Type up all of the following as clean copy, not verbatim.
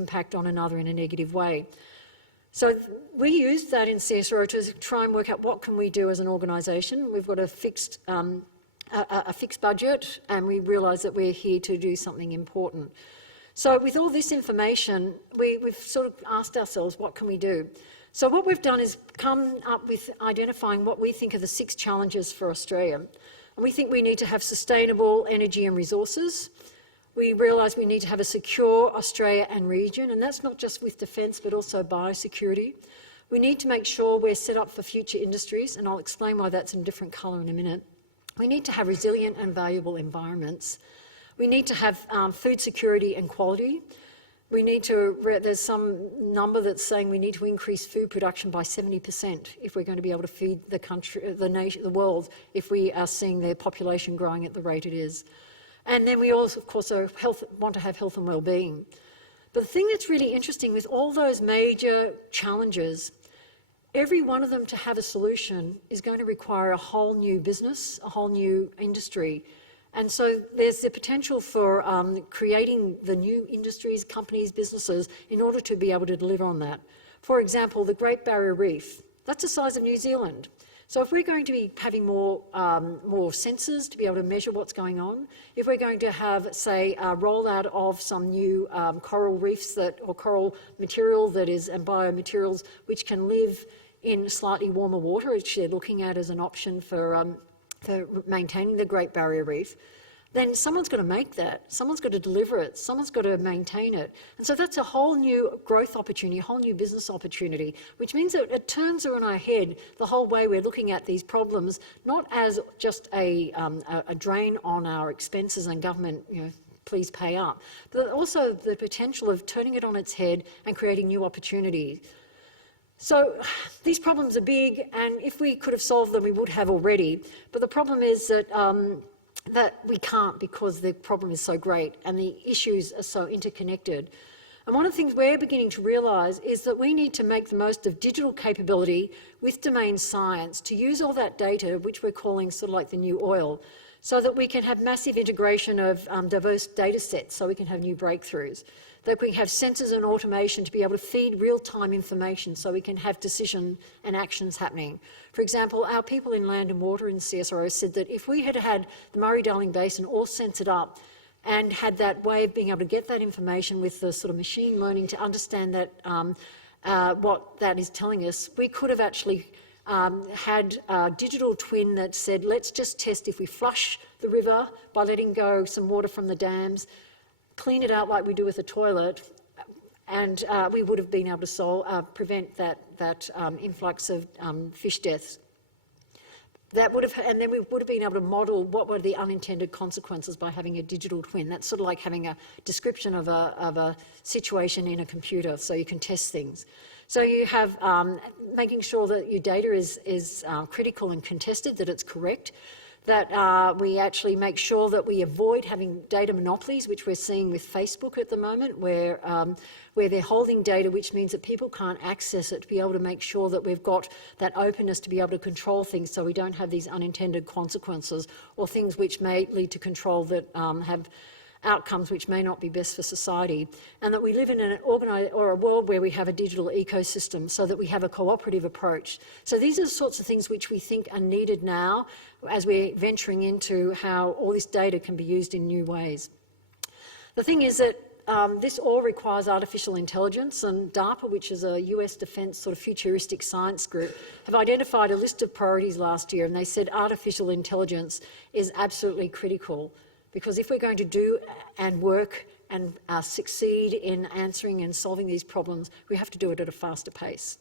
impact on another in a negative way. So we used that in CSIRO to try and work out what can we do as an organisation. We've got a fixed budget, and we realise that we're here to do something important. So with all this information, we've sort of asked ourselves, what can we do? So what we've done is come up with identifying what we think are the 6 challenges for Australia. And we think we need to have sustainable energy and resources. We realise we need to have a secure Australia and region, and that's not just with defence but also biosecurity. We need to make sure we're set up for future industries, and I'll explain why that's in a different colour in a minute. We need to have resilient and valuable environments. We need to have food security and quality. We need to, there's some number that's saying we need to increase food production by 70% if we're going to be able to feed the country, the nation, the world, if we are seeing their population growing at the rate it is. And then we also, of course, want to have health and well-being. But the thing that's really interesting with all those major challenges, every one of them to have a solution is going to require a whole new business, a whole new industry. And so there's the potential for creating the new industries, companies, businesses in order to be able to deliver on that. For example, the Great Barrier Reef, that's the size of New Zealand. So if we're going to be having more sensors to be able to measure what's going on, if we're going to have, say, a rollout of some new coral reefs or coral material that is, and biomaterials which can live in slightly warmer water, which they're looking at as an option for maintaining the Great Barrier Reef, then someone's got to make that, someone's got to deliver it, someone's got to maintain it. And so that's a whole new growth opportunity, a whole new business opportunity, which means that it turns on our head the whole way we're looking at these problems, not as just a drain on our expenses and government, please pay up, but also the potential of turning it on its head and creating new opportunities. So these problems are big, and if we could have solved them, we would have already. But the problem is that that we can't, because the problem is so great and the issues are so interconnected. And one of the things we're beginning to realise is that we need to make the most of digital capability with domain science to use all that data, which we're calling sort of like the new oil, so that we can have massive integration of diverse data sets, so we can have new breakthroughs, that we have sensors and automation to be able to feed real-time information so we can have decision and actions happening. For example, our people in Land and Water in CSIRO said that if we had had the Murray-Darling Basin all censored up and had that way of being able to get that information with the sort of machine learning to understand that what that is telling us, we could have actually had a digital twin that said, let's just test if we flush the river by letting go some water from the dams, clean it out like we do with a toilet, and we would have been able to prevent that influx of fish deaths. That would have, and then we would have been able to model what were the unintended consequences by having a digital twin. That's sort of like having a description of a situation in a computer, so you can test things. So you have making sure that your data is critical and contested, that it's correct, that we actually make sure that we avoid having data monopolies, which we're seeing with Facebook at the moment, where they're holding data, which means that people can't access it, to be able to make sure that we've got that openness to be able to control things so we don't have these unintended consequences or things which may lead to control that have outcomes which may not be best for society, and that we live in a world where we have a digital ecosystem so that we have a cooperative approach. So these are the sorts of things which we think are needed now as we're venturing into how all this data can be used in new ways. The thing is that this all requires artificial intelligence, and DARPA, which is a US defence sort of futuristic science group, have identified a list of priorities last year, and they said artificial intelligence is absolutely critical. Because if we're going to do and work and succeed in answering and solving these problems, we have to do it at a faster pace.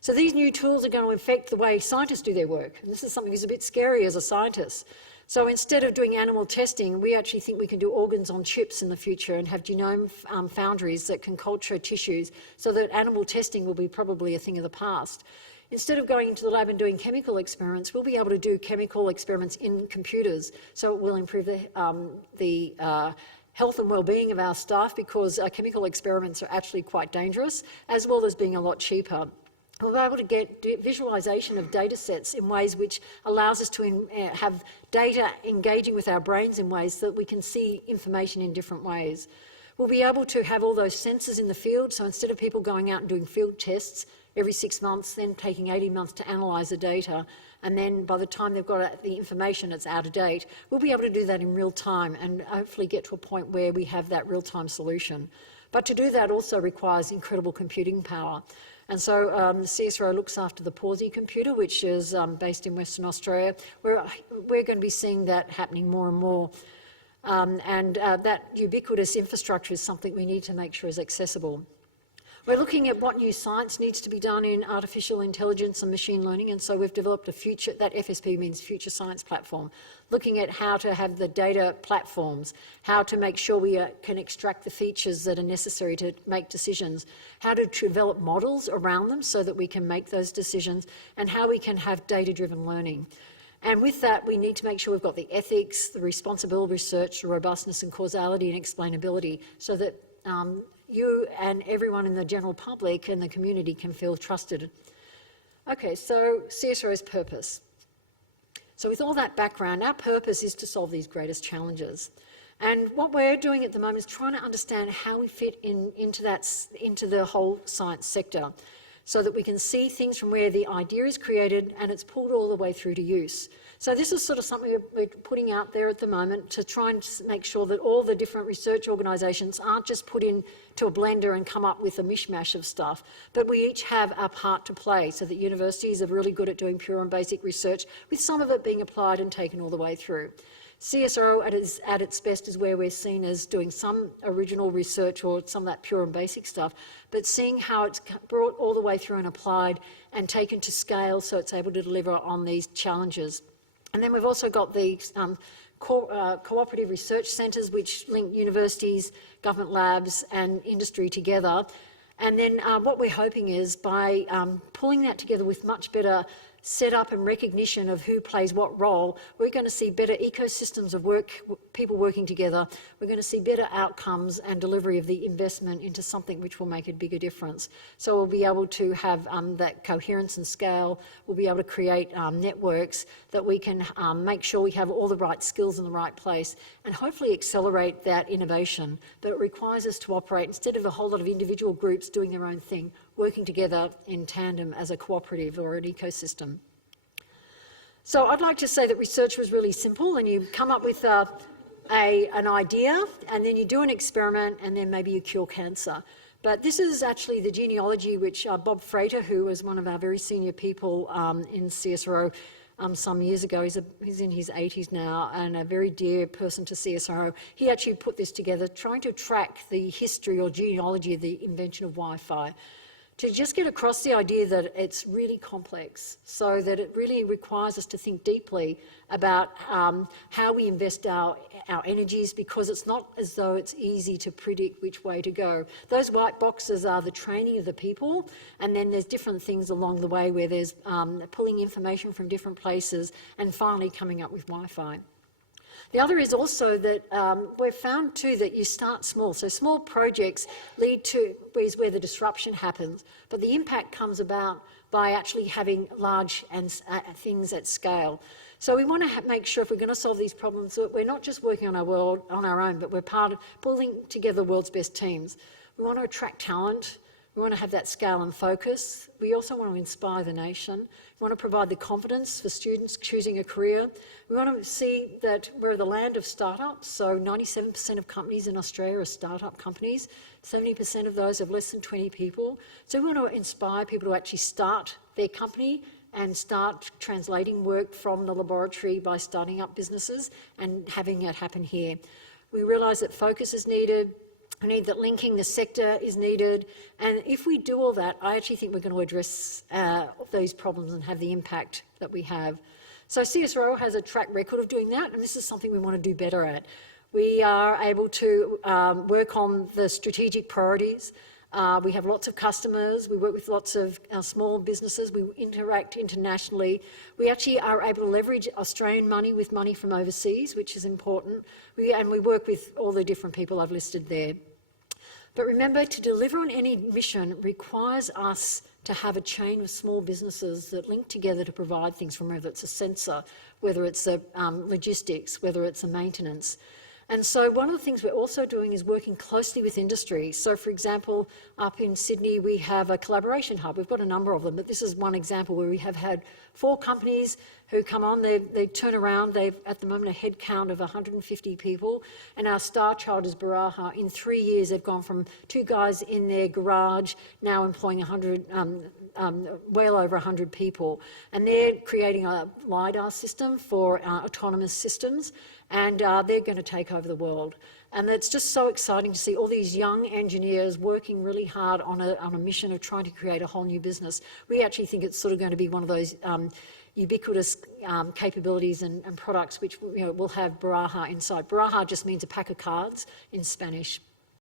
So these new tools are going to affect the way scientists do their work. And this is something that's a bit scary as a scientist. So instead of doing animal testing, we actually think we can do organs on chips in the future and have genome foundries that can culture tissues, so that animal testing will be probably a thing of the past. Instead of going into the lab and doing chemical experiments, we'll be able to do chemical experiments in computers, so it will improve the health and well-being of our staff, because chemical experiments are actually quite dangerous, as well as being a lot cheaper. We'll be able to get visualisation of data sets in ways which allows us to have data engaging with our brains in ways that we can see information in different ways. We'll be able to have all those sensors in the field, so instead of people going out and doing field tests every 6 months, then taking 18 months to analyse the data, and then by the time they've got the information, it's out of date, we'll be able to do that in real time and hopefully get to a point where we have that real-time solution. But to do that also requires incredible computing power. And so the CSIRO looks after the Pawsey computer, which is based in Western Australia. We're going to be seeing that happening more and more. That ubiquitous infrastructure is something we need to make sure is accessible. We're looking at what new science needs to be done in artificial intelligence and machine learning, and so we've developed a future, that FSP means Future Science Platform, looking at how to have the data platforms, how to make sure we can extract the features that are necessary to make decisions, how to develop models around them so that we can make those decisions, and how we can have data-driven learning. And with that, we need to make sure we've got the ethics, the responsible research, the robustness and causality and explainability so that you and everyone in the general public and the community can feel trusted. Okay, so CSIRO's purpose. So with all that background, our purpose is to solve these greatest challenges. And what we're doing at the moment is trying to understand how we fit into the whole science sector so that we can see things from where the idea is created and it's pulled all the way through to use. So this is sort of something we're putting out there at the moment to try and make sure that all the different research organisations aren't just put into a blender and come up with a mishmash of stuff, but we each have our part to play so that universities are really good at doing pure and basic research, with some of it being applied and taken all the way through. CSIRO at its best is where we're seen as doing some original research or some of that pure and basic stuff, but seeing how it's brought all the way through and applied and taken to scale so it's able to deliver on these challenges. And then we've also got the cooperative research centres which link universities, government labs and industry together. And then what we're hoping is by pulling that together with much better setup and recognition of who plays what role, we're going to see better ecosystems of work, people working together. We're going to see better outcomes and delivery of the investment into something which will make a bigger difference. So we'll be able to have that coherence and scale. We'll be able to create networks that we can make sure we have all the right skills in the right place and hopefully accelerate that innovation. But it requires us to operate instead of a whole lot of individual groups doing their own thing, working together in tandem as a cooperative or an ecosystem. So I'd like to say that research was really simple, and you come up with an idea and then you do an experiment and then maybe you cure cancer. But this is actually the genealogy which Bob Frater, who was one of our very senior people in CSIRO some years ago, he's in his 80s now and a very dear person to CSIRO, he actually put this together trying to track the history or genealogy of the invention of Wi-Fi, to just get across the idea that it's really complex, so that it really requires us to think deeply about how we invest our energies, because it's not as though it's easy to predict which way to go. Those white boxes are the training of the people, and then there's different things along the way where there's pulling information from different places and finally coming up with Wi-Fi. The other is also that we've found too that you start small. So small projects lead to is where the disruption happens, but the impact comes about by actually having large things at scale. So we want to make sure if we're going to solve these problems that we're not just working on our own, but we're part of pulling together the world's best teams. We want to attract talent. We want to have that scale and focus. We also want to inspire the nation. We want to provide the confidence for students choosing a career. We want to see that we're the land of startups, so 97% of companies in Australia are startup companies. 70% of those have less than 20 people. So we want to inspire people to actually start their company and start translating work from the laboratory by starting up businesses and having it happen here. We realise that focus is needed. I need that linking the sector is needed, and if we do all that, I actually think we're going to address these problems and have the impact that we have. So CSIRO has a track record of doing that, and this is something we want to do better at. We are able to work on the strategic priorities. We have lots of customers. We work with lots of small businesses. We interact internationally. We actually are able to leverage Australian money with money from overseas, which is important. And we work with all the different people I've listed there. But remember, to deliver on any mission requires us to have a chain of small businesses that link together to provide things, from whether it's a sensor, whether it's a logistics, whether it's a maintenance. And so one of the things we're also doing is working closely with industry. So for example, up in Sydney, we have a collaboration hub. We've got a number of them, but this is one example where we have had 4 companies who come on, they turn around, they've at the moment a head count of 150 people, and our star child is Baraha. In 3 years, they've gone from 2 guys in their garage, now employing 100, well over 100 people. And they're creating a LiDAR system for autonomous systems, and they're going to take over the world. And it's just so exciting to see all these young engineers working really hard on a mission of trying to create a whole new business. We actually think it's sort of going to be one of those ubiquitous capabilities and products which will have Baraha inside. Baraha just means a pack of cards in Spanish.